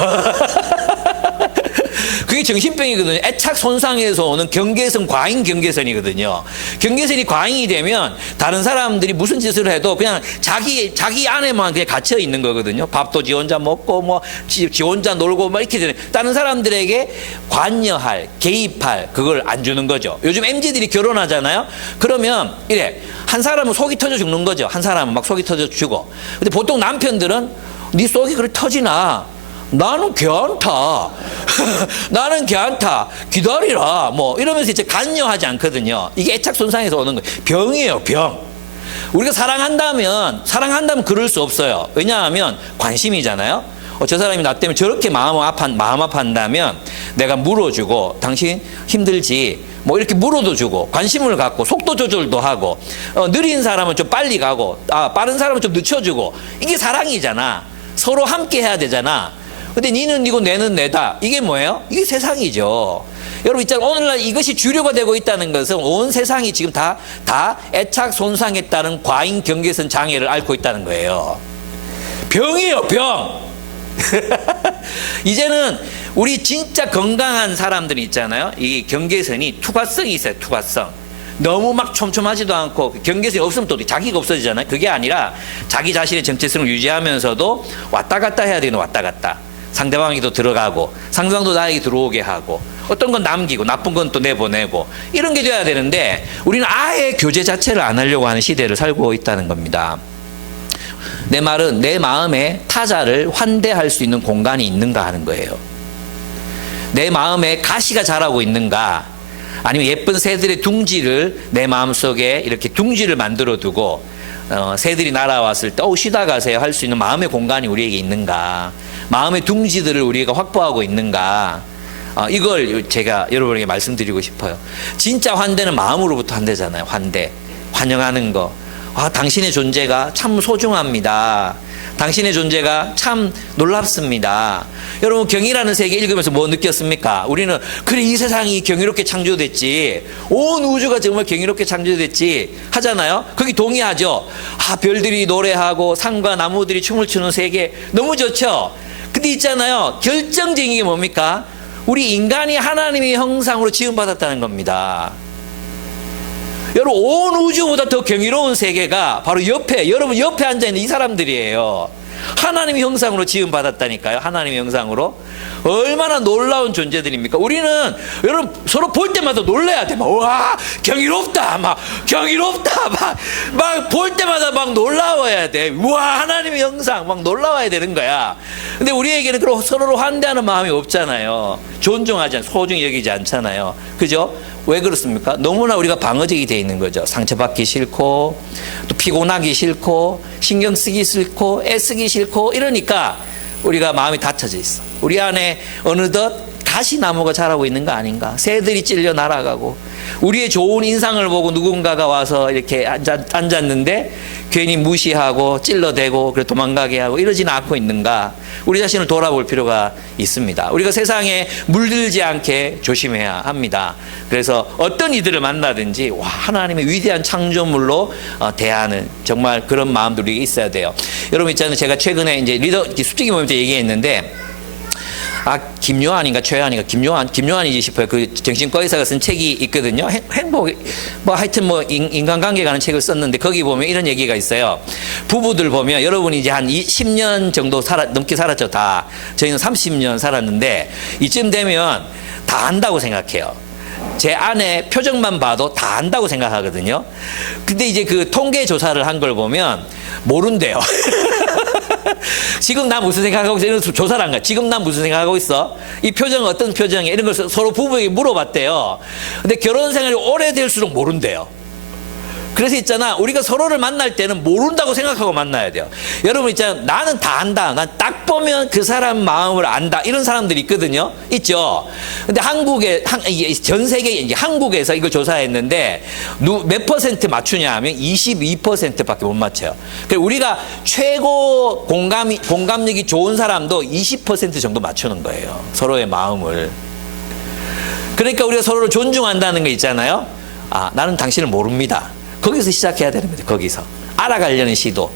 그게 정신병이거든요. 애착 손상에서 오는 경계선, 과잉 경계선이거든요. 경계선이 과잉이 되면 다른 사람들이 무슨 짓을 해도 그냥 자기 안에만 그냥 갇혀 있는 거거든요. 밥도 지 혼자 먹고 뭐 지 혼자 놀고 막 이렇게 되는, 다른 사람들에게 관여할, 개입할 그걸 안 주는 거죠. 요즘 MZ들이 결혼하잖아요. 그러면 이래, 한 사람은 속이 터져 죽는 거죠. 한 사람은 막 속이 터져 죽고. 근데 보통 남편들은 네 속이 그래 터지나? 나는 괜찮다. 나는 괜찮다. 기다리라. 뭐 이러면서 이제 관여하지 않거든요. 이게 애착 손상에서 오는 거예요. 병이에요, 병. 우리가 사랑한다면 그럴 수 없어요. 왜냐하면 관심이잖아요. 저 사람이 나 때문에 저렇게 마음 아파한다면 내가 물어주고, 당신 힘들지? 뭐 이렇게 물어도 주고, 관심을 갖고, 속도 조절도 하고, 느린 사람은 좀 빨리 가고, 빠른 사람은 좀 늦춰주고, 이게 사랑이잖아. 서로 함께 해야 되잖아. 근데 니는 니고 내는 내다. 이게 뭐예요? 이게 세상이죠. 여러분 있잖아요. 오늘날 이것이 주류가 되고 있다는 것은 온 세상이 지금 다 애착 손상에 따른 과잉 경계선 장애를 앓고 있다는 거예요. 병이에요, 병. 이제는 우리 진짜 건강한 사람들이 있잖아요. 이 경계선이 투과성이 있어요. 투과성. 너무 막 촘촘하지도 않고, 경계선이 없으면 또 자기가 없어지잖아요. 그게 아니라 자기 자신의 정체성을 유지하면서도 왔다 갔다 해야 되는, 왔다 갔다. 상대방에게도 들어가고, 상대방도 나에게 들어오게 하고, 어떤 건 남기고 나쁜 건 또 내보내고, 이런 게 돼야 되는데 우리는 아예 교제 자체를 안 하려고 하는 시대를 살고 있다는 겁니다. 내 말은 내 마음에 타자를 환대할 수 있는 공간이 있는가 하는 거예요. 내 마음에 가시가 자라고 있는가, 아니면 예쁜 새들의 둥지를 내 마음속에 이렇게 둥지를 만들어 두고 새들이 날아왔을 때 쉬다 가세요 할 수 있는 마음의 공간이 우리에게 있는가, 마음의 둥지들을 우리가 확보하고 있는가, 이걸 제가 여러분에게 말씀드리고 싶어요. 진짜 환대는 마음으로부터 환대잖아요. 환대, 환영하는 거. 당신의 존재가 참 소중합니다. 당신의 존재가 참 놀랍습니다. 여러분 경이라는 세계 읽으면서 뭐 느꼈습니까? 우리는 그래, 이 세상이 경이롭게 창조됐지, 온 우주가 정말 경이롭게 창조됐지 하잖아요. 거기 동의하죠. 별들이 노래하고 산과 나무들이 춤을 추는 세계 너무 좋죠. 근데 있잖아요, 결정적인 게 뭡니까? 우리 인간이 하나님의 형상으로 지음받았다는 겁니다. 여러분 온 우주보다 더 경이로운 세계가 바로 옆에, 여러분 옆에 앉아있는 이 사람들이에요. 하나님의 형상으로 지음받았다니까요. 하나님의 형상으로. 얼마나 놀라운 존재들입니까? 우리는 여러분 서로 볼 때마다 놀라야 돼. 와, 경이롭다. 경이롭다. 막 볼 때마다 막 놀라워야 돼. 와, 하나님의 형상 막 놀라워야 되는 거야. 근데 우리에게는 그런 서로를 환대하는 마음이 없잖아요. 존중하지 않고 소중히 여기지 않잖아요. 그죠? 왜 그렇습니까? 너무나 우리가 방어적이 돼 있는 거죠. 상처받기 싫고, 또 피곤하기 싫고, 신경 쓰기 싫고, 애쓰기 싫고, 이러니까 우리가 마음이 닫혀져 있어. 우리 안에 어느덧 가시나무가 자라고 있는 거 아닌가? 새들이 찔려 날아가고, 우리의 좋은 인상을 보고 누군가가 와서 이렇게 앉았는데 괜히 무시하고 찔러대고 그래 도망가게 하고 이러지는 않고 있는가? 우리 자신을 돌아볼 필요가 있습니다. 우리가 세상에 물들지 않게 조심해야 합니다. 그래서 어떤 이들을 만나든지 하나님의 위대한 창조물로 대하는 정말 그런 마음들이 있어야 돼요. 여러분 있잖아요. 제가 최근에 이제 리더 수직이 모임 때 얘기했는데, 김요한인가 최요한인가 김요한이지 싶어요. 그 정신과 의사가 쓴 책이 있거든요. 행복, 하여튼 인간관계 가는 책을 썼는데 거기 보면 이런 얘기가 있어요. 부부들 보면, 여러분이 이제 한 10년 정도 넘게 살았죠. 다. 저희는 30년 살았는데 이쯤 되면 다 안다고 생각해요. 제 아내 표정만 봐도 다 안다고 생각하거든요. 근데 이제 그 통계 조사를 한 걸 보면 모른대요. 지금 나 무슨 생각하고 있어? 이런 조사를 한 거야. 지금 나 무슨 생각하고 있어? 이 표정은 어떤 표정이야? 이런 걸 서로 부부에게 물어봤대요. 근데 결혼 생활이 오래될수록 모른대요. 그래서 있잖아, 우리가 서로를 만날 때는 모른다고 생각하고 만나야 돼요. 여러분 있잖아, 나는 다 안다. 난 딱 보면 그 사람 마음을 안다. 이런 사람들이 있거든요. 있죠. 근데 전 세계, 이제 한국에서 이걸 조사했는데 몇 퍼센트 맞추냐 하면 22%밖에 못 맞춰요. 그러니까 우리가 최고 공감력이 좋은 사람도 20% 정도 맞추는 거예요. 서로의 마음을. 그러니까 우리가 서로를 존중한다는 거 있잖아요. 나는 당신을 모릅니다. 거기서 시작해야 되는 거죠. 거기서 알아가려는 시도.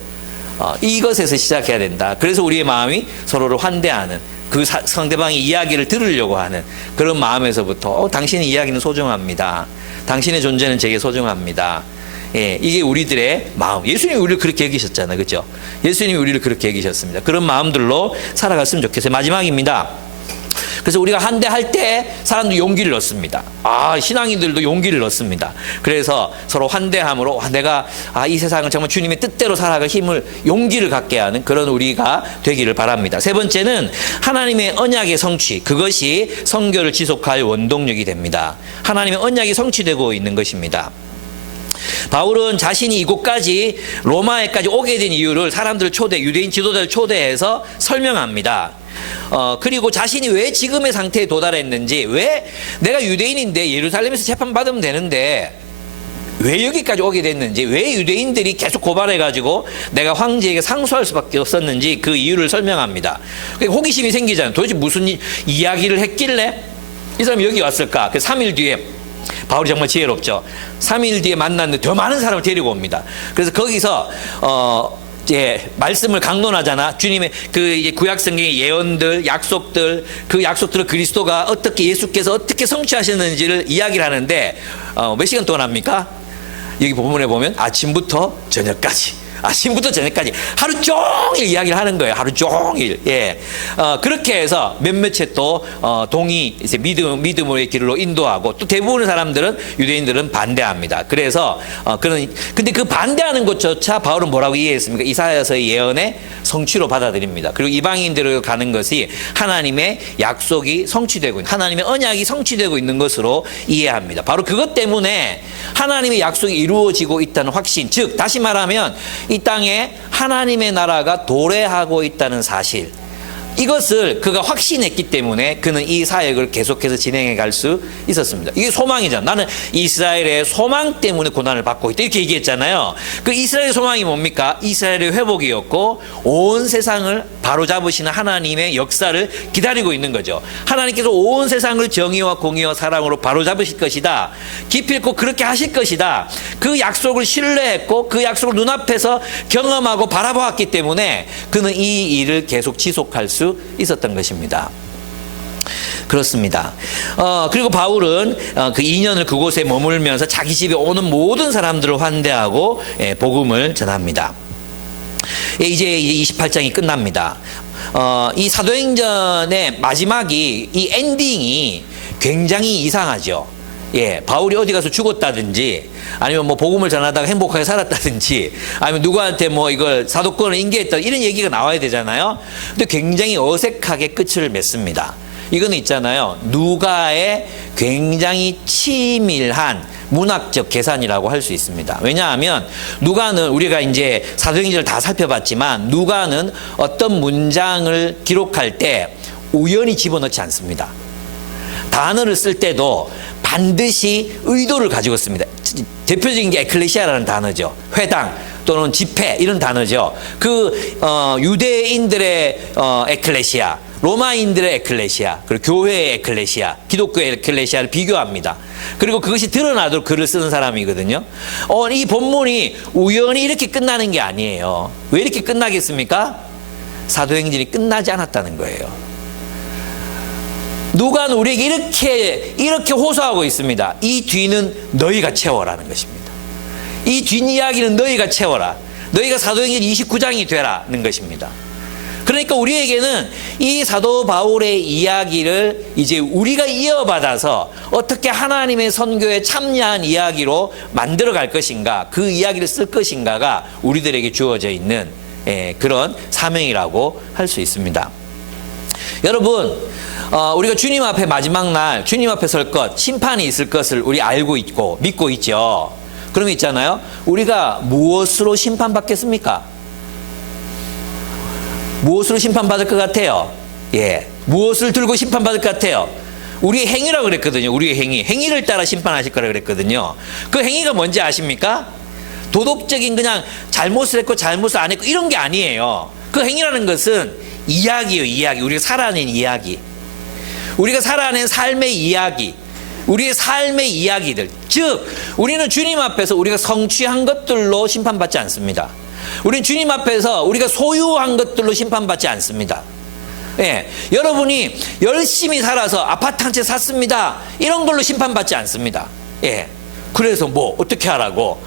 이것에서 시작해야 된다. 그래서 우리의 마음이 서로를 환대하는, 그 상대방의 이야기를 들으려고 하는 그런 마음에서부터 당신의 이야기는 소중합니다. 당신의 존재는 제게 소중합니다. 예, 이게 우리들의 마음. 예수님이 우리를 그렇게 여기셨잖아요. 그렇죠? 예수님이 우리를 그렇게 여기셨습니다. 그런 마음들로 살아갔으면 좋겠어요. 마지막입니다. 그래서 우리가 환대할 때 사람들이 용기를 얻습니다. 신앙인들도 용기를 얻습니다. 그래서 서로 환대함으로 내가 이 세상을 정말 주님의 뜻대로 살아갈 힘을, 용기를 갖게 하는 그런 우리가 되기를 바랍니다. 세 번째는 하나님의 언약의 성취. 그것이 선교를 지속할 원동력이 됩니다. 하나님의 언약이 성취되고 있는 것입니다. 바울은 자신이 이곳까지 로마에까지 오게 된 이유를 사람들을 유대인 지도자를 초대해서 설명합니다. 그리고 자신이 왜 지금의 상태에 도달했는지, 왜 내가 유대인인데 예루살렘에서 재판받으면 되는데 왜 여기까지 오게 됐는지, 왜 유대인들이 계속 고발해가지고 내가 황제에게 상소할 수밖에 없었는지 그 이유를 설명합니다. 호기심이 생기잖아요. 도대체 무슨 이야기를 했길래 이 사람이 여기 왔을까? 그 3일 뒤에 바울이 정말 지혜롭죠. 3일 뒤에 만났는데 더 많은 사람을 데리고 옵니다. 그래서 거기서 말씀을 강론하잖아. 주님의 이제 구약 성경의 예언들, 약속들, 그 약속들을 그리스도가 예수께서 어떻게 성취하셨는지를 이야기를 하는데 몇 시간 동안 합니까? 여기 본문에 보면 아침부터 저녁까지 하루 종일 이야기를 하는 거예요. 하루 종일. 예. 그렇게 해서 몇몇에 또 동의, 이제 믿음의 길로 인도하고, 또 대부분의 사람들은, 유대인들은 반대합니다. 그래서 근데 그 반대하는 것조차 바울은 뭐라고 이해했습니까? 이사야서의 예언의 성취로 받아들입니다. 그리고 이방인들로 가는 것이 하나님의 약속이 성취되고 있는, 하나님의 언약이 성취되고 있는 것으로 이해합니다. 바로 그것 때문에 하나님의 약속이 이루어지고 있다는 확신, 즉 다시 말하면 이 땅에 하나님의 나라가 도래하고 있다는 사실, 이것을 그가 확신했기 때문에 그는 이 사역을 계속해서 진행해 갈 수 있었습니다. 이게 소망이잖아. 나는 이스라엘의 소망 때문에 고난을 받고 있다, 이렇게 얘기했잖아요. 그 이스라엘의 소망이 뭡니까? 이스라엘의 회복이었고, 온 세상을 바로잡으시는 하나님의 역사를 기다리고 있는 거죠. 하나님께서 온 세상을 정의와 공의와 사랑으로 바로잡으실 것이다, 기필코 그렇게 하실 것이다, 그 약속을 신뢰했고 그 약속을 눈앞에서 경험하고 바라보았기 때문에 그는 이 일을 계속 지속할 수 있었던 것입니다. 그렇습니다. 그리고 바울은 그 2년을 그곳에 머물면서 자기 집에 오는 모든 사람들을 환대하고 복음을 전합니다. 이제 28장이 끝납니다. 이 사도행전의 마지막이, 이 엔딩이 굉장히 이상하죠. 예, 바울이 어디 가서 죽었다든지, 아니면 뭐 복음을 전하다가 행복하게 살았다든지, 아니면 누구한테 뭐 이걸 사도권을 인계했다, 이런 얘기가 나와야 되잖아요. 근데 굉장히 어색하게 끝을 맺습니다. 이거는 있잖아요, 누가의 굉장히 치밀한 문학적 계산이라고 할 수 있습니다. 왜냐하면 누가는, 우리가 이제 사도행전을 다 살펴봤지만, 누가는 어떤 문장을 기록할 때 우연히 집어넣지 않습니다. 단어를 쓸 때도 반드시 의도를 가지고 씁니다. 대표적인 게 에클레시아라는 단어죠. 회당 또는 집회, 이런 단어죠. 유대인들의 에클레시아, 로마인들의 에클레시아, 그리고 교회의 에클레시아, 기독교의 에클레시아를 비교합니다. 그리고 그것이 드러나도록 글을 쓰는 사람이거든요. 이 본문이 우연히 이렇게 끝나는 게 아니에요. 왜 이렇게 끝나겠습니까? 사도행전이 끝나지 않았다는 거예요. 누가는 우리에게 이렇게 호소하고 있습니다. 이 뒤는 너희가 채워라는 것입니다. 이 뒷이야기는 너희가 채워라. 너희가 사도행전 29장이 되라는 것입니다. 그러니까 우리에게는 이 사도 바울의 이야기를 이제 우리가 이어받아서 어떻게 하나님의 선교에 참여한 이야기로 만들어 갈 것인가, 그 이야기를 쓸 것인가가 우리들에게 주어져 있는 그런 사명이라고 할 수 있습니다. 여러분, 우리가 주님 앞에 마지막 날 주님 앞에 설 것, 심판이 있을 것을 우리 알고 있고 믿고 있죠. 그럼 있잖아요, 우리가 무엇으로 심판받겠습니까? 무엇으로 심판받을 것 같아요? 무엇을 들고 심판받을 것 같아요? 우리의 행위라고 그랬거든요. 우리의 행위를 따라 심판하실 거라고 그랬거든요. 그 행위가 뭔지 아십니까? 도덕적인 그냥 잘못을 했고 잘못을 안 했고 이런 게 아니에요. 그 행위라는 것은 이야기예요. 이야기. 우리가 살아낸 이야기, 우리가 살아낸 삶의 이야기, 우리의 삶의 이야기들. 즉 우리는 주님 앞에서 우리가 성취한 것들로 심판받지 않습니다. 우린 주님 앞에서 우리가 소유한 것들로 심판받지 않습니다. 예, 여러분이 열심히 살아서 아파트 한 채 샀습니다, 이런 걸로 심판받지 않습니다. 예, 그래서 뭐 어떻게 하라고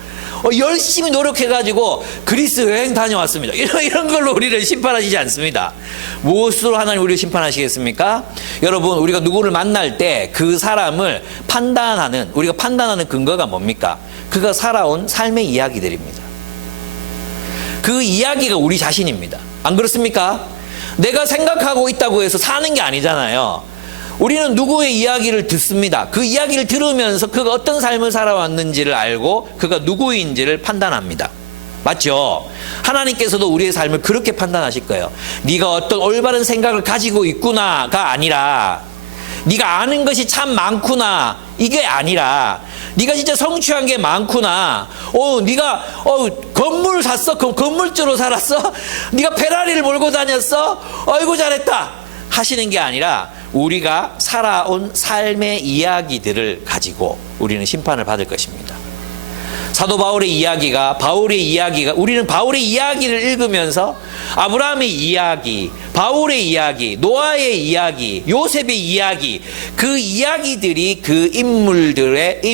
열심히 노력해가지고 그리스 여행 다녀왔습니다, 이런 걸로 우리를 심판하시지 않습니다. 무엇으로 하나님 우리를 심판하시겠습니까? 여러분, 우리가 누구를 만날 때 그 사람을 우리가 판단하는 근거가 뭡니까? 그가 살아온 삶의 이야기들입니다. 그 이야기가 우리 자신입니다. 안 그렇습니까? 내가 생각하고 있다고 해서 사는 게 아니잖아요. 우리는 누구의 이야기를 듣습니다. 그 이야기를 들으면서 그가 어떤 삶을 살아왔는지를 알고 그가 누구인지를 판단합니다. 맞죠? 하나님께서도 우리의 삶을 그렇게 판단하실 거예요. 네가 어떤 올바른 생각을 가지고 있구나가 아니라, 네가 아는 것이 참 많구나, 이게 아니라, 네가 진짜 성취한 게 많구나. 네가 건물 샀어? 그럼 건물주로 살았어? 네가 페라리를 몰고 다녔어? 어이구 잘했다 하시는 게 아니라, 우리가 살아온 삶의 이야기들을 가지고 우리는 심판을 받을 것입니다. 사도 바울의 이야기가, 우리는 바울의 이야기를 읽으면서 아브라함의 이야기, 바울의 이야기, 노아의 이야기, 요셉의 이야기, 그 이야기들이 그 인물들의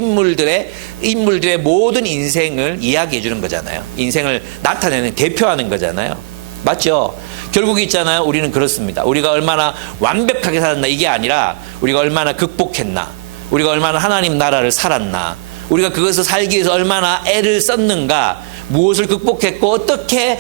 모든 인생을 이야기해 주는 거잖아요. 인생을 나타내는, 대표하는 거잖아요. 맞죠? 결국 있잖아요. 우리는 그렇습니다. 우리가 얼마나 완벽하게 살았나, 이게 아니라 우리가 얼마나 극복했나, 우리가 얼마나 하나님 나라를 살았나, 우리가 그것을 살기 위해서 얼마나 애를 썼는가, 무엇을 극복했고 어떻게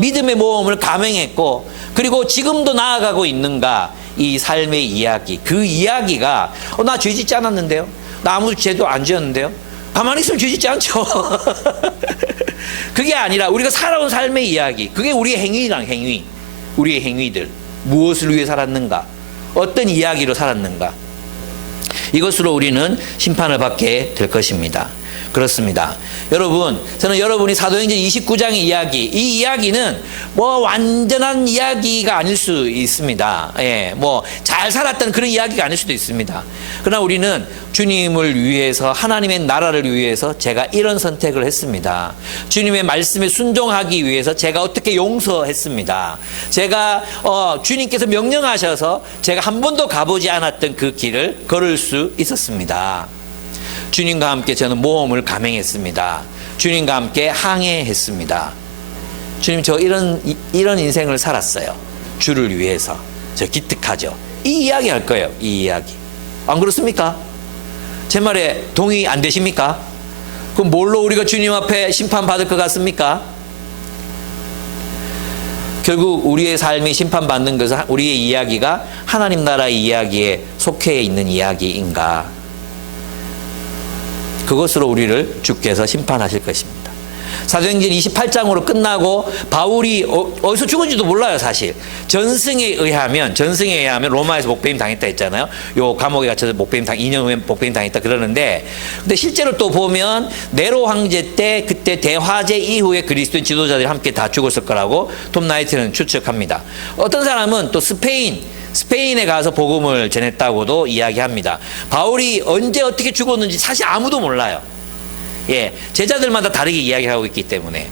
믿음의 모험을 감행했고, 그리고 지금도 나아가고 있는가, 이 삶의 이야기, 그 이야기가 나 죄 짓지 않았는데요, 나 아무 죄도 안 지었는데요, 가만히 있으면 죄 짓지 않죠. 그게 아니라 우리가 살아온 삶의 이야기, 그게 우리의 행위, 우리의 행위들, 무엇을 위해 살았는가, 어떤 이야기로 살았는가, 이것으로 우리는 심판을 받게 될 것입니다. 그렇습니다. 여러분, 저는 여러분이 사도행전 29장의 이야기, 이 이야기는 뭐 완전한 이야기가 아닐 수 있습니다. 예, 뭐 잘 살았던 그런 이야기가 아닐 수도 있습니다. 그러나 우리는 주님을 위해서, 하나님의 나라를 위해서 제가 이런 선택을 했습니다. 주님의 말씀에 순종하기 위해서 제가 어떻게 용서했습니다. 제가 주님께서 명령하셔서 제가 한 번도 가보지 않았던 그 길을 걸을 수 있었습니다. 주님과 함께 저는 모험을 감행했습니다. 주님과 함께 항해했습니다. 주님, 저 이런 인생을 살았어요. 주를 위해서. 저 기특하죠. 이 이야기 할 거예요. 이 이야기. 안 그렇습니까? 제 말에 동의 안 되십니까? 그럼 뭘로 우리가 주님 앞에 심판받을 것 같습니까? 결국 우리의 삶이 심판받는 것은 우리의 이야기가 하나님 나라의 이야기에 속해 있는 이야기인가? 그것으로 우리를 주께서 심판하실 것입니다. 사도행전 28장으로 끝나고 바울이 어디서 죽은지도 몰라요. 사실 전승에 의하면 로마에서 목배임 당했다 했잖아요. 요 감옥에 갇혀서 2년 후에 목배임 당했다 그러는데, 근데 실제로 또 보면 네로 황제 때, 그때 대화제 이후에 그리스도인 지도자들이 함께 다 죽었을 거라고 톰 나이트는 추측합니다. 어떤 사람은 또 스페인에 가서 복음을 전했다고도 이야기합니다. 바울이 언제 어떻게 죽었는지 사실 아무도 몰라요. 예, 제자들마다 다르게 이야기하고 있기 때문에.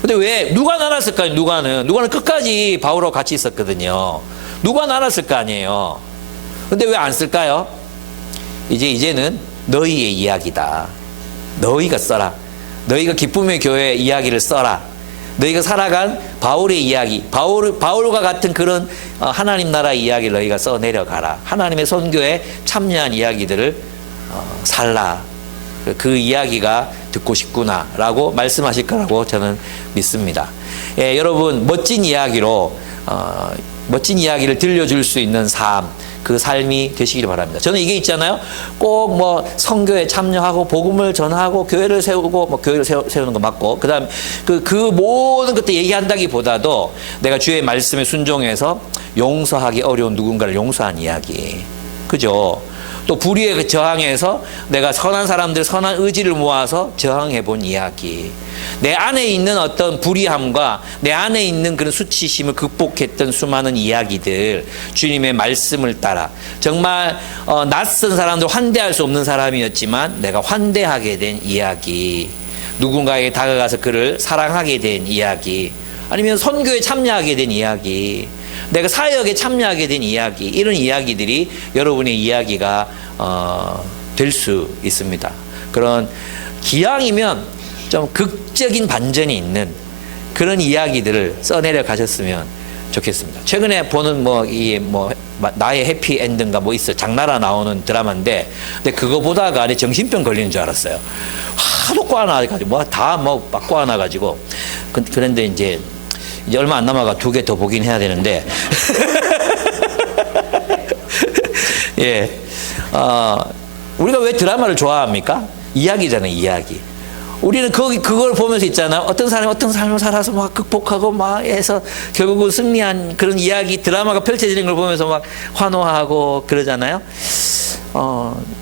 근데 왜 누가 알았을까요? 누가는 끝까지 바울하고 같이 있었거든요. 누가 알았을 거 아니에요. 근데 왜 안 쓸까요? 이제는 너희의 이야기다. 너희가 써라. 너희가 기쁨의 교회 이야기를 써라. 너희가 살아간 바울의 이야기, 바울과 같은 그런 하나님 나라 이야기를 너희가 써내려가라. 하나님의 선교에 참여한 이야기들을 살라. 그 이야기가 듣고 싶구나라고 말씀하실 거라고 저는 믿습니다. 예, 여러분, 멋진 이야기를 들려줄 수 있는 삶, 그 삶이 되시기를 바랍니다. 저는 이게 있잖아요. 꼭 뭐 선교에 참여하고 복음을 전하고 교회를 세우고, 뭐 교회를 세우는 거 맞고, 그다음 그 모든 것들 얘기한다기보다도 내가 주의 말씀에 순종해서 용서하기 어려운 누군가를 용서한 이야기, 그죠? 또 불의에 저항해서 내가 선한 사람들, 선한 의지를 모아서 저항해 본 이야기, 내 안에 있는 어떤 불의함과 내 안에 있는 그런 수치심을 극복했던 수많은 이야기들, 주님의 말씀을 따라 정말 낯선 사람들, 환대할 수 없는 사람이었지만 내가 환대하게 된 이야기, 누군가에게 다가가서 그를 사랑하게 된 이야기, 아니면 선교에 참여하게 된 이야기, 내가 사역에 참여하게 된 이야기, 이런 이야기들이 여러분의 이야기가 될 수 있습니다. 그런 기왕이면 좀 극적인 반전이 있는 그런 이야기들을 써내려 가셨으면 좋겠습니다. 최근에 보는 나의 해피엔드인가 있어 장나라 나오는 드라마인데, 근데 그거 보다가 내 정신병 걸리는 줄 알았어요. 하도 꼬아놔가지고 막 꼬아놔가지고. 그런데 이제 얼마 안 남아가 2개 더 보긴 해야 되는데. 예, 우리가 왜 드라마를 좋아합니까? 이야기잖아요, 이야기. 우리는 그걸 보면서 있잖아요. 어떤 사람이 어떤 삶을 살아서 막 극복하고 막 해서 결국은 승리한 그런 이야기, 드라마가 펼쳐지는 걸 보면서 막 환호하고 그러잖아요.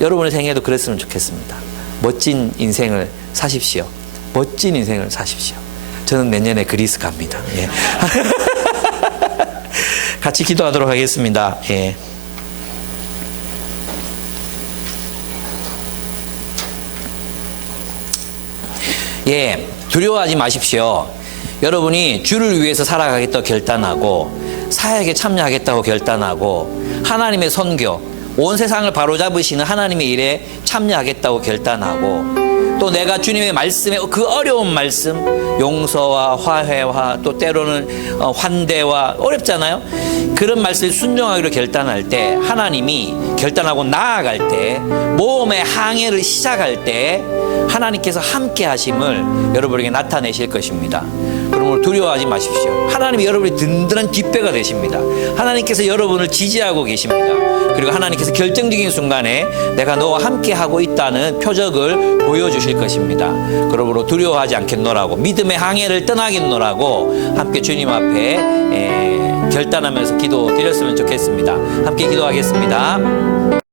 여러분의 생애도 그랬으면 좋겠습니다. 멋진 인생을 사십시오. 멋진 인생을 사십시오. 저는 내년에 그리스 갑니다. 예. 같이 기도하도록 하겠습니다. 예. 예, 두려워하지 마십시오. 여러분이 주를 위해서 살아가겠다고 결단하고 사역에 참여하겠다고 결단하고 하나님의 선교, 온 세상을 바로잡으시는 하나님의 일에 참여하겠다고 결단하고, 또 내가 주님의 말씀에 그 어려운 말씀, 용서와 화해와 또 때로는 환대와, 어렵잖아요. 그런 말씀에 순종하기로 결단할 때, 하나님이 결단하고 나아갈 때, 모험의 항해를 시작할 때 하나님께서 함께 하심을 여러분에게 나타내실 것입니다. 그러므로 두려워하지 마십시오. 하나님이 여러분의 든든한 뒷배가 되십니다. 하나님께서 여러분을 지지하고 계십니다. 그리고 하나님께서 결정적인 순간에 내가 너와 함께 하고 있다는 표적을 보여주실 것입니다. 그러므로 두려워하지 않겠노라고, 믿음의 항해를 떠나겠노라고 함께 주님 앞에 결단하면서 기도 드렸으면 좋겠습니다. 함께 기도하겠습니다.